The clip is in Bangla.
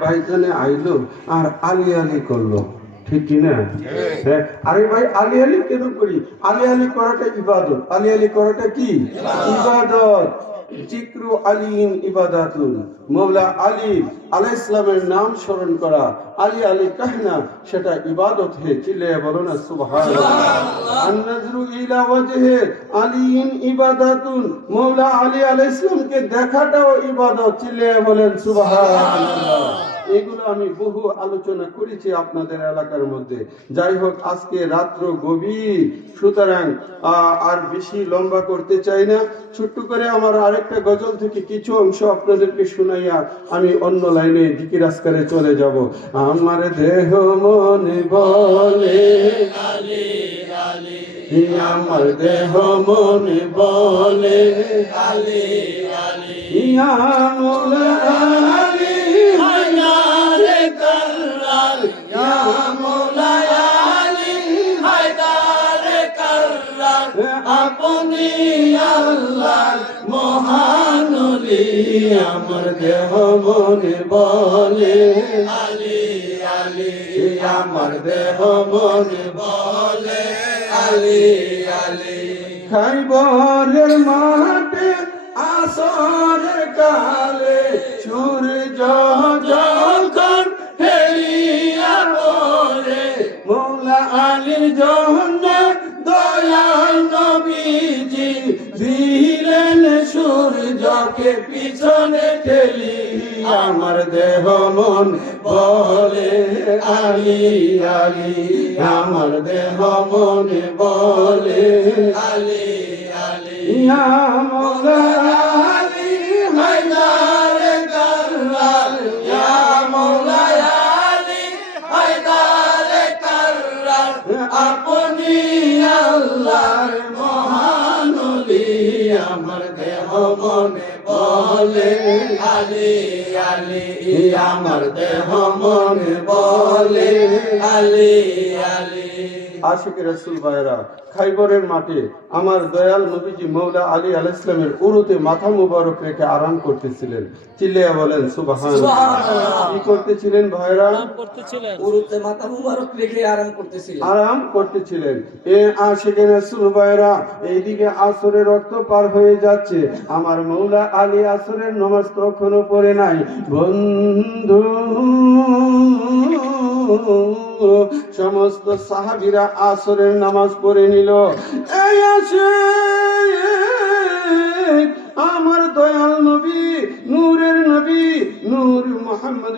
ভাইখানে আইলো আর আলি আলি করলো, ঠিক কিনা? হ্যাঁ, আরে ভাই আলি আলি কেন করি? আলি আলি করাটা ইবাদত। আলি আলি করাটা কি ইবাদত? জিক্রু আলিন ইবাদাতুন। মৌলা আলী আলাইহিস সালামের নাম স্মরণ করা, আলী আলী কাহনা, সেটা ইবাদত হে। চিল্লিয়ে বলো না সুবহানাল্লাহ। আন-নাজরু ইলা ওয়াজহি আলিন ইবাদাতুন। মৌলা আলী আলাইহিস সালামকে দেখাটাও ইবাদত। চিল্লিয়ে বলেন সুবহানাল্লাহ। এগুলো আমি বহু আলোচনা করেছি আপনাদের এলাকার মধ্যে। যাই হোক, আজকে রাত্র গভীর, সুতরাং আর বেশি লম্বা করতে চাই না। ছোট্ট করে আমার আরেকটা গজল থেকে কিছু অংশ আপনাদেরকে শুনাইয়া আমি অন্য লাইনে জিকির আজকারে চলে যাব। আমার দেহ মনে বলে আলী আলী, আমার দেহ মনে বলে আলী আলী, ইয়া মৌলা আলী আপনি আল্লাহর মহান ওলি, আমার দেহ মনে বলে আলী আলী, আমার দেহ মনে বলে আলী আলী। খাইবরের মাঠে আসরের কালে সূর্য যখন হেলিয়া পড়ে, মৌলা আলীর জন্য দয়াল নবীজি দিলেন সূর্যকে পিছনে ঠেলি, আমার দেহ মন বলে আলী আলী, আমার দেহ মন বলে আলী আলী, ইয়া মৌলা আলী হায়দার কাররার, ইয়া মৌলা আলী হায়দার কাররার, আপনি আল্লাহর মহান ওলি, আমার দেহ মনে বলে আলী আলী, আমার দেহ মনে বলে আলী আলী। আশিক রাসূল ভাইরা, খাইবরের মাঠে আমার দয়াল নবীজি মৌলা আলী আলাইহিস সালামের উরুতে মাথা মুবারক রেখে আরাম করতেছিলেন। চিল্লাইয়া বলেন সুবহানাল্লাহ। কি করতেছিলেন ভাইরা? উরুতে মাথা মুবারক রেখে আরাম করতেছিলেন। এ আশিক রাসূল ভাইরা, এইদিকে আসরের রক্ত পার হয়ে যাচ্ছে, আমার মৌলা আলী আসরের নামাজ তখনো পড়ে নাই। বন্ধু, সমস্ত সাহাবীরা আসরের নামাজ পড়ে নিল। এই আসে আমার দয়াল নবী, নূরের নবী, নূর মুহাম্মদ